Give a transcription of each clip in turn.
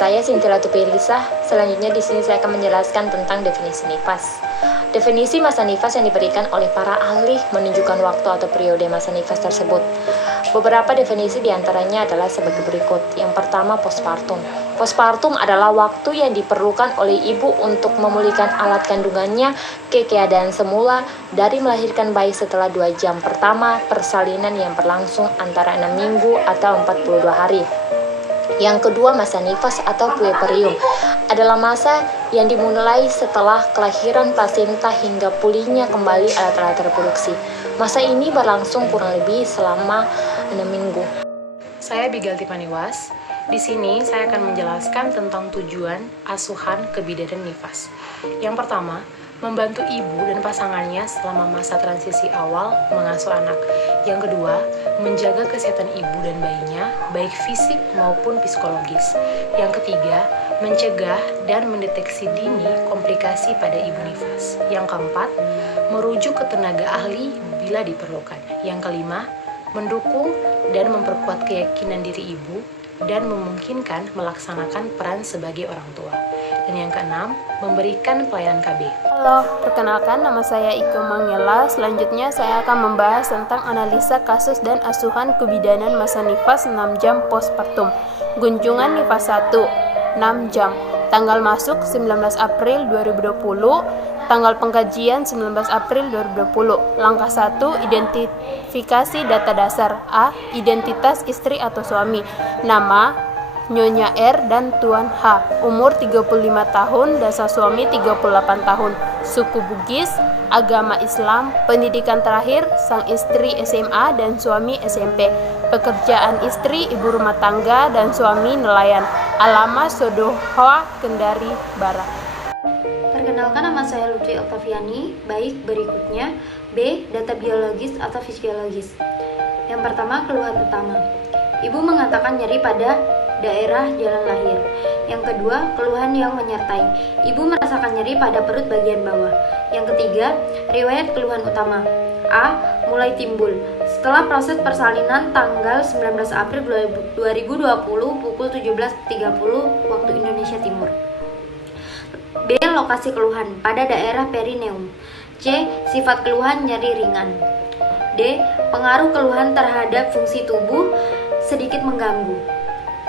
saya Cynthia Latupilisah. Selanjutnya di sini saya akan menjelaskan tentang definisi nifas. Definisi masa nifas yang diberikan oleh para ahli menunjukkan waktu atau periode masa nifas tersebut. Beberapa definisi diantaranya adalah sebagai berikut. Yang pertama, postpartum. Postpartum adalah waktu yang diperlukan oleh ibu untuk memulihkan alat kandungannya ke keadaan semula dari melahirkan bayi setelah 2 jam pertama persalinan yang berlangsung antara 6 minggu atau 42 hari. Yang kedua, masa nifas atau puerperium adalah masa yang dimulai setelah kelahiran plasenta hingga pulihnya kembali alat-alat reproduksi. Masa ini berlangsung kurang lebih selama 6 minggu. Saya Bigal Tipaniwas. Di sini saya akan menjelaskan tentang tujuan asuhan kebidanan nifas. Yang pertama, membantu ibu dan pasangannya selama masa transisi awal mengasuh anak. Yang kedua, menjaga kesehatan ibu dan bayinya, baik fisik maupun psikologis. Yang ketiga, mencegah dan mendeteksi dini komplikasi pada ibu nifas. Yang keempat, merujuk ke tenaga ahli bila diperlukan. Yang kelima, mendukung dan memperkuat keyakinan diri ibu dan memungkinkan melaksanakan peran sebagai orang tua. Dan yang keenam, memberikan pelayanan KB. Halo, perkenalkan nama saya Iko Mangela. Selanjutnya saya akan membahas tentang analisa kasus dan asuhan kebidanan masa nifas 6 jam postpartum. Kunjungan nifas 1, 6 jam. Tanggal masuk 19 April 2020. Tanggal pengkajian 19 April 2020. Langkah 1, identifikasi data dasar. A. Identitas istri atau suami. Nama Nyonya R dan Tuan H. Umur 35 tahun, dasar suami 38 tahun. Suku Bugis, agama Islam, pendidikan terakhir sang istri SMA dan suami SMP. Pekerjaan istri ibu rumah tangga dan suami nelayan. Alamat Sodohoa, Kendari Barat. Perkenalkan, nama saya Lutfi Oktaviani. Baik, berikutnya B. Data biologis atau fisiologis. Yang pertama, keluhan utama. Ibu mengatakan nyeri pada daerah jalan lahir. Yang kedua, keluhan yang menyertai. Ibu merasakan nyeri pada perut bagian bawah. Yang ketiga, riwayat keluhan utama. A. Mulai timbul setelah proses persalinan tanggal 19 April 2020 pukul 17.30 waktu Indonesia Timur. B. Lokasi keluhan pada daerah perineum. C. Sifat keluhan nyeri ringan. D. Pengaruh keluhan terhadap fungsi tubuh sedikit mengganggu.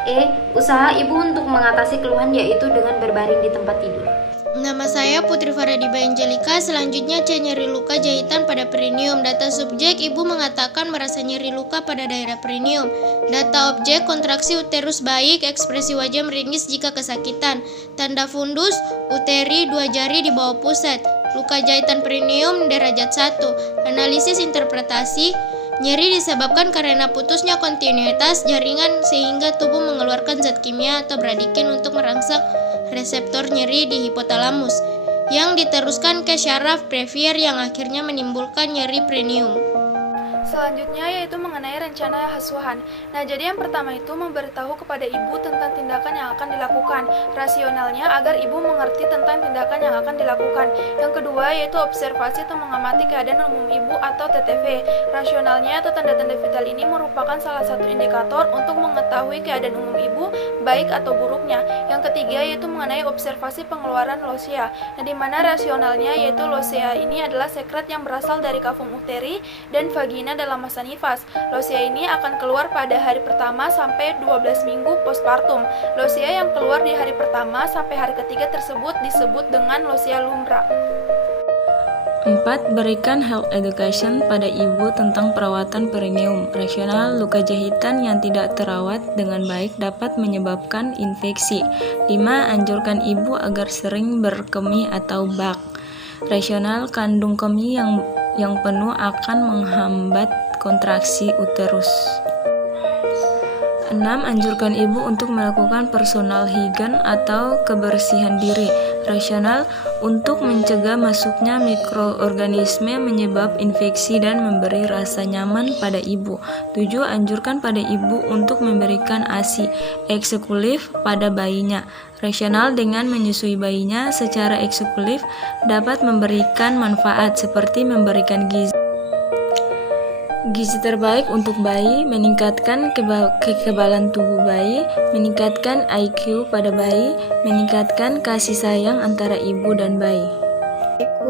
E. Usaha ibu untuk mengatasi keluhan yaitu dengan berbaring di tempat tidur. Nama saya Putri Faradiba Angelika. Selanjutnya C. Nyeri luka jahitan pada perineum. Data subjek, ibu mengatakan merasa nyeri luka pada daerah perineum. Data objek, kontraksi uterus baik, ekspresi wajah meringis jika kesakitan. Tanda fundus, uteri 2 jari di bawah pusat. Luka jahitan perineum derajat 1. Analisis interpretasi, nyeri disebabkan karena putusnya kontinuitas jaringan sehingga tubuh mengeluarkan zat kimia atau bradikin untuk merangsang reseptor nyeri di hipotalamus yang diteruskan ke syaraf brevier yang akhirnya menimbulkan nyeri perineum. Selanjutnya yaitu mengenai rencana asuhan. Nah, jadi yang pertama itu memberitahu kepada ibu tentang tindakan yang akan dilakukan. Rasionalnya agar ibu mengerti tentang tindakan yang akan dilakukan. Yang kedua yaitu observasi atau mengamati keadaan umum ibu atau TTV. Rasionalnya atau tanda-tanda vital ini merupakan salah satu indikator untuk mengetahui keadaan umum ibu baik atau buruknya. Yang ketiga yaitu mengenai observasi pengeluaran losea. Nah, di mana rasionalnya yaitu losea ini adalah sekret yang berasal dari kavum uteri dan vagina dalam masa nifas. Losea ini akan keluar pada hari pertama sampai 12 minggu postpartum. Losea yang keluar di hari pertama sampai hari ketiga tersebut disebut dengan losea lumbra. 4. Berikan health education pada ibu tentang perawatan perineum. Rasional, luka jahitan yang tidak terawat dengan baik dapat menyebabkan infeksi. 5. Anjurkan ibu agar sering berkemih atau bak. Rasional, kandung kemih yang penuh akan menghambat kontraksi uterus. 6. Anjurkan ibu untuk melakukan personal hygiene atau kebersihan diri. Rasional, untuk mencegah masuknya mikroorganisme menyebab infeksi dan memberi rasa nyaman pada ibu. 7. Anjurkan pada ibu untuk memberikan ASI eksklusif pada bayinya. Rasional, dengan menyusui bayinya secara eksklusif dapat memberikan manfaat seperti memberikan gizi. Gizi terbaik untuk bayi, meningkatkan kekebalan tubuh bayi, meningkatkan IQ pada bayi, meningkatkan kasih sayang antara ibu dan bayi.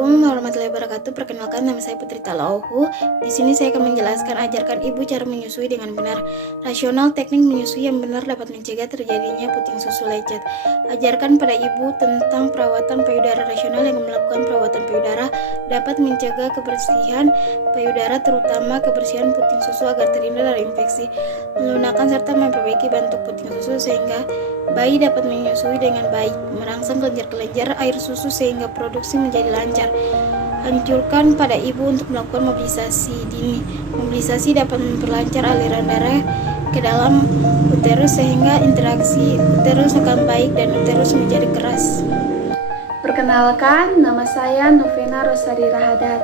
Assalamualaikum warahmatullahi wabarakatuh. Perkenalkan, nama saya Putri Talauhu. Di sini saya akan menjelaskan ajarkan ibu cara menyusui dengan benar. Rasional, teknik menyusui yang benar dapat mencegah terjadinya puting susu lecet. Ajarkan pada ibu tentang perawatan payudara. Rasional yang melakukan perawatan payudara dapat mencegah kebersihan payudara, terutama kebersihan puting susu agar terhindar dari infeksi. Melunakkan serta memperbaiki bentuk puting susu sehingga bayi dapat menyusui dengan baik. Merangsang kelenjar-kelenjar air susu sehingga produksi menjadi lancar. Anjurkan pada ibu untuk melakukan mobilisasi dini. Mobilisasi dapat memperlancar aliran darah ke dalam uterus sehingga interaksi uterus akan baik dan uterus menjadi keras. Perkenalkan, nama saya Novena Rosadi Rahadat.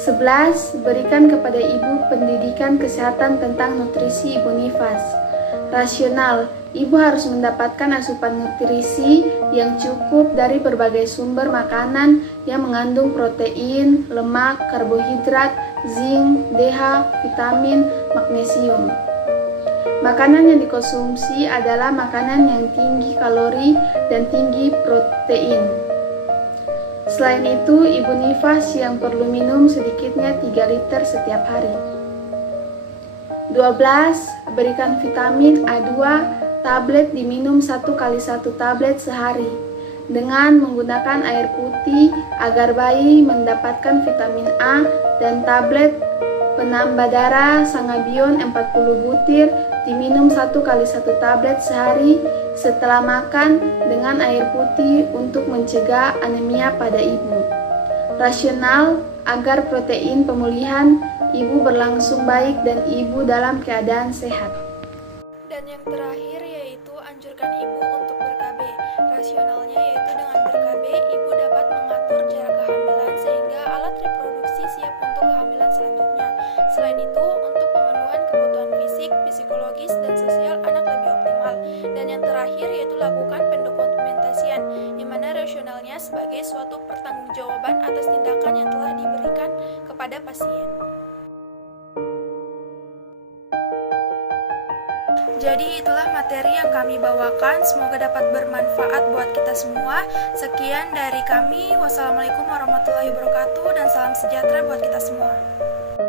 11. Berikan kepada ibu pendidikan kesehatan tentang nutrisi ibu nifas. Rasional, ibu harus mendapatkan asupan nutrisi yang cukup dari berbagai sumber makanan yang mengandung protein, lemak, karbohidrat, zinc, DH, vitamin, magnesium. Makanan yang dikonsumsi adalah makanan yang tinggi kalori dan tinggi protein. Selain itu, ibu nifas yang perlu minum sedikitnya 3 liter setiap hari. 12. Berikan vitamin A2 tablet diminum 1 kali 1 tablet sehari dengan menggunakan air putih agar bayi mendapatkan vitamin A, dan tablet penambah darah Sangabion 40 butir diminum 1 kali 1 tablet sehari setelah makan dengan air putih untuk mencegah anemia pada ibu. Rasional, agar protein pemulihan ibu berlangsung baik dan ibu dalam keadaan sehat. Dan yang terakhir yaitu anjurkan ibu untuk ber-KB. Rasionalnya yaitu dengan ber-KB ibu dapat mengatur jarak kehamilan sehingga alat reproduksi siap untuk kehamilan selanjutnya. Selain itu, untuk pemenuhan kebutuhan fisik, psikologis, dan sosial anak lebih optimal. Dan yang terakhir yaitu lakukan pendokumentasian, di mana rasionalnya sebagai suatu pertanggungjawaban atas tindakan yang telah diberikan kepada pasien. Jadi itulah materi yang kami bawakan, semoga dapat bermanfaat buat kita semua. Sekian dari kami, wassalamualaikum warahmatullahi wabarakatuh, dan salam sejahtera buat kita semua.